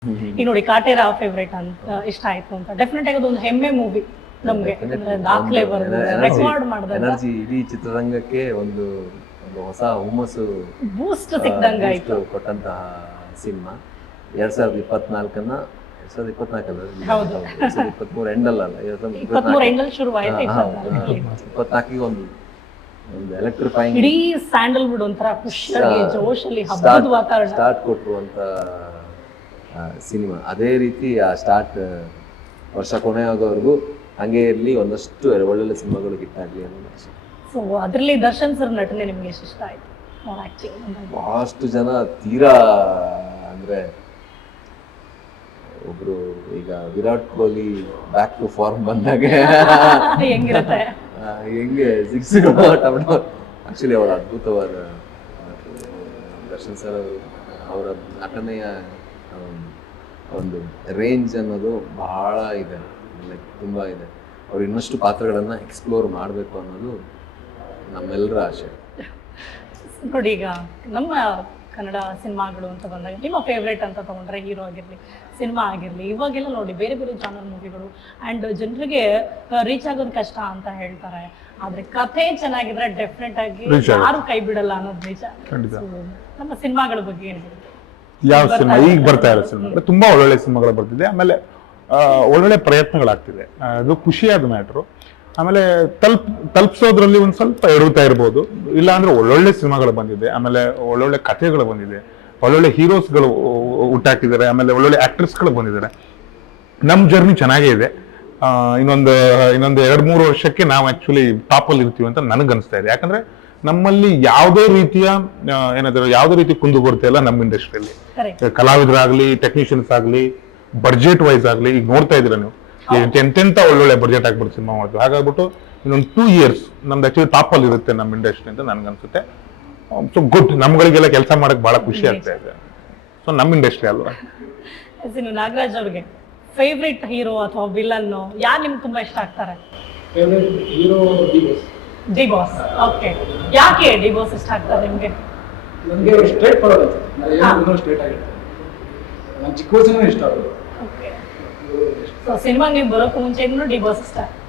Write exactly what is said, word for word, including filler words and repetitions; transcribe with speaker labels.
Speaker 1: ಈಗ ನೋಡಿ ಕಾಟೇರ ಫೇವ್ರೇಟ್ ಅಂತ ಇಷ್ಟ ಆಯ್ತು ಅಂತ ಡೆಫಿನೆಟ್ ಆಗಿ ಅದೊಂದು ಹೆಮ್ಮೆ ಮೂವಿ ನಮ್ಗೆ ದಾಖಲೆ ಬರೋದು ರೆಕಾರ್ಡ್ ಮಾಡಿದ
Speaker 2: ಎನರ್ಜಿ ಇಡೀ ಚಿತ್ರರಂಗಕ್ಕೆ ಒಂದು ಒಂದು ಹೊಸ ಹುಮ್ಮಸ್ಸು
Speaker 1: ಬೂಸ್ಟ್ ಸಿಕ್ದಂಗ ಆಯ್ತು
Speaker 2: ಕೊಟ್ಟಂತಹ ಸಿನಿಮಾ ಎರಡ್ ಸಾವಿರದ ಇಪ್ಪತ್ನಾಲ್ಕನ್ನ ಎರಡ್ ಸಾವಿರದ ಇಪ್ಪತ್ನಾಲ್ಕಲ್ಲ
Speaker 1: ಹೌದು
Speaker 2: ಎರಡ್ ಸಾವಿರದ ಇಪ್ಪತ್ಮೂರು ಎಂಡಲ್ಲ ಅಲ್ಲ ಎರಡ್ ಸಾವಿರದ
Speaker 1: ಇಪ್ಪತ್ಮೂರು ಎಂಡಲ್ಲಿ ಶುರು ಆಯ್ತು
Speaker 2: ಇಪ್ಪತ್ನಾಲ್ಕಿಗೆ ಒಂದು ಒಂದು ಎಲೆಕ್ಟ್ರಿಫೈಂಗ್
Speaker 1: ಇಡೀ ಸ್ಯಾಂಡಲ್ವುಡ್ ಒಂಥರ ಖುಷಿಯಾಗಿ ಜೋಶಲ್ಲಿ ಹಬ್ಬದ ವಾತಾವರಣ
Speaker 2: ಸ್ಟಾರ್ಟ್ ಕೊಟ್ಟರು ಅಂತ ಸಿನಿಮಾ. ಅದೇ ರೀತಿ ಆ ಸ್ಟಾರ್ಟ್ ವರ್ಷ ಕೊನೆಯಾಗೋವರೆಗೂ ಹಂಗೆ ಇರಲಿ, ಒಂದಷ್ಟು ಒಳ್ಳೊಳ್ಳೆ ಸಿನಿಮಾಗಳು ಹಿಟ್ ಆಗಲಿ ಅನ್ನೋದು.
Speaker 1: ಸೊ ಅದರಲ್ಲಿ ದರ್ಶನ್ ಸರ್ ನಟನೆ ನಿಮ್ಗೆ ಎಷ್ಟು ಇಷ್ಟ ಆಯ್ತು? ಅವ್ರ ಆಕ್ಟಿಂಗ್
Speaker 2: ಬಹಳಷ್ಟು ಜನ ತೀರಾ ಅಂದ್ರೆ ಒಬ್ರು ಈಗ Virat Kohli back to form ಬಂದಾಗ
Speaker 1: ಹೆಂಗಿರುತ್ತೆ
Speaker 2: ಹೆಂಗೆ ಸಿಕ್ಸ್ ಆಕ್ಚುಲಿ ಅವರ ಅದ್ಭುತವಾದ ದರ್ಶನ್ ಸರ್ ಅವರು ಅವರ ನಟನೆಯ ಒಂದು ರೇಂಜ್ ಅನ್ನೋದು ಬಹಳ ಇದೆ, ಲೈಕ್ ತುಂಬ ಇದೆ. ಅವ್ರು ಇನ್ನಷ್ಟು ಪಾತ್ರಗಳನ್ನು ಎಕ್ಸ್ಪ್ಲೋರ್ ಮಾಡಬೇಕು ಅನ್ನೋದು ನಮ್ಮೆಲ್ಲರ ಆಸೆ.
Speaker 1: ನೋಡಿ ಈಗ ನಮ್ಮ ಕನ್ನಡ ಸಿನಿಮಾಗಳು ಅಂತ ಬಂದಾಗ ನಿಮ್ಮ ಫೇವ್ರೇಟ್ ಅಂತ ತಗೊಂಡ್ರೆ ಹೀರೋ ಆಗಿರಲಿ ಸಿನಿಮಾ ಆಗಿರಲಿ, ಇವಾಗೆಲ್ಲ ನೋಡಿ ಬೇರೆ ಬೇರೆ ಜಾನರ್ ಮೂವಿಗಳು ಆ್ಯಂಡ್ ಜನರಿಗೆ ರೀಚ್ ಆಗೋದು ಕಷ್ಟ ಅಂತ ಹೇಳ್ತಾರೆ. ಆದರೆ ಕಥೆ ಚೆನ್ನಾಗಿದ್ರೆ ಡೆಫಿನೆಟ್ ಆಗಿ ಯಾರು ಕೈ ಬಿಡಲ್ಲ ಅನ್ನೋದು ನಿಜ. ನಮ್ಮ ಸಿನಿಮಾಗಳ ಬಗ್ಗೆ ಏನು ಹೇಳ್ತೀವಿ?
Speaker 3: ಯಾವ ಸಿನಿಮಾ ಈಗ ಬರ್ತಾ ಇರೋ ಸಿನಿಮಾ ತುಂಬಾ ಒಳ್ಳೊಳ್ಳೆ ಸಿನಿಮಾಗಳು ಬರ್ತಿದೆ, ಆಮೇಲೆ ಒಳ್ಳೊಳ್ಳೆ ಪ್ರಯತ್ನಗಳಾಗ್ತಿದೆ, ಅದು ಖುಷಿಯಾದ ಮ್ಯಾಟ್ರು. ಆಮೇಲೆ ತಲುಪ್ ತಲುಪಿಸೋದ್ರಲ್ಲಿ ಒಂದು ಸ್ವಲ್ಪ ಎಡುತ್ತಾ ಇರ್ಬೋದು, ಇಲ್ಲ ಅಂದ್ರೆ ಒಳ್ಳೊಳ್ಳೆ ಸಿನಿಮಾಗಳು ಬಂದಿದೆ, ಆಮೇಲೆ ಒಳ್ಳೊಳ್ಳೆ ಕಥೆಗಳು ಬಂದಿದೆ, ಒಳ್ಳೊಳ್ಳೆ ಹೀರೋಸ್ಗಳು ಹುಟ್ಟಾಕಿದ್ದಾರೆ, ಆಮೇಲೆ ಒಳ್ಳೊಳ್ಳೆ ಆಕ್ಟರ್ಸ್ಗಳು ಬಂದಿದ್ದಾರೆ. ನಮ್ಮ ಜರ್ನಿ ಚೆನ್ನಾಗೇ ಇದೆ. ಇನ್ನೊಂದು ಇನ್ನೊಂದು ಎರಡು ಮೂರು ವರ್ಷಕ್ಕೆ ನಾವು ಆಕ್ಚುಲಿ ಟಾಪಲ್ಲಿ ಇರ್ತೀವಿ ಅಂತ ನನಗನ್ನಿಸ್ತಾ ಇದೆ. ಯಾಕಂದ್ರೆ ನಮ್ಮಲ್ಲಿ ಯಾವುದೇ ರೀತಿಯ ಏನಾದ್ರು ಯಾವುದೇ ರೀತಿ ಕುಂದುಕೊರತೆ ಇಲ್ಲ ನಮ್ಮ ಇಂಡಸ್ಟ್ರಿಯಲ್ಲಿ. ಕಲಾವಿದರಾಗ್ಲಿ, ಟೆಕ್ನಿಷಿಯನ್ಸ್ ಆಗ್ಲಿ, ಬಡ್ಜೆಟ್ ವೈಸ್ ಆಗ್ಲಿ, ಈಗ ನೋಡ್ತಾ ಇದ್ದೀರಾ ನೀವು ಎಂತೆಂತ ಒಳ್ಳೊಳ್ಳೆ ಬಡ್ಜೆಟ್ ಆಗ್ಬಿಟ್ಟು ಸಿನಿಮಾ ಮಾಡ್ತೀವಿ. ಹಾಗಾಗ್ಬಿಟ್ಟು ಇನ್ನೊಂದು ಟೂ ಇಯರ್ಸ್ ನಮ್ದು ಆಕ್ಚುಲಿ ಟಾಪ್ ಅಲ್ಲಿ ಇರುತ್ತೆ ನಮ್ಮ ಇಂಡಸ್ಟ್ರಿ ಅಂತ ನನ್ಗನ್ಸುತ್ತೆ. ಸೊ ಗುಡ್, ನಮ್ಗಳಿಗೆಲ್ಲ ಕೆಲಸ ಮಾಡಕ್ ಬಹಳ ಖುಷಿ ಆಗ್ತಾ ಇದೆ. ಸೊ ನಮ್ಮ ಇಂಡಸ್ಟ್ರಿ ಅಲ್ವಾ.
Speaker 1: ನಾಗರಾಜ್ ಅವ್ರಿಗೆ ಫೇವ್ರೇಟ್ ಹೀರೋ ಅಥವಾ ವಿಲನ್ ಯಾರು ನಿಮ್ಗೆ ತುಂಬಾ ಇಷ್ಟ ಆಗ್ತಾರೆ? D Boss. ಓಕೆ, ಯಾಕೆ ಡಿ ಬಾಸ್ ಇಷ್ಟ ಆಗ್ತಾರೆ ನಿಮ್ಗೆ?
Speaker 4: ನನಗೆ ಸ್ಟ್ರೇಟ್ ಫಾರ್ವರ್ಡ್ ನಾನು ಸ್ಟ್ರೇಟ್ ಆಗಿರುತ್ತೆ, ನಾನು ಚಿಕ್ಕ ವಯಸ್ಸಿನ ಇಷ್ಟ ಆಗೋದು.
Speaker 1: ಓಕೆ, ಸೊ ಸಿನಿಮಾ ನೀವು ಬರೋಕ್ಕೂ ಮುಂಚೆ ಡಿ ಬಾಸ್ ಇಷ್ಟ?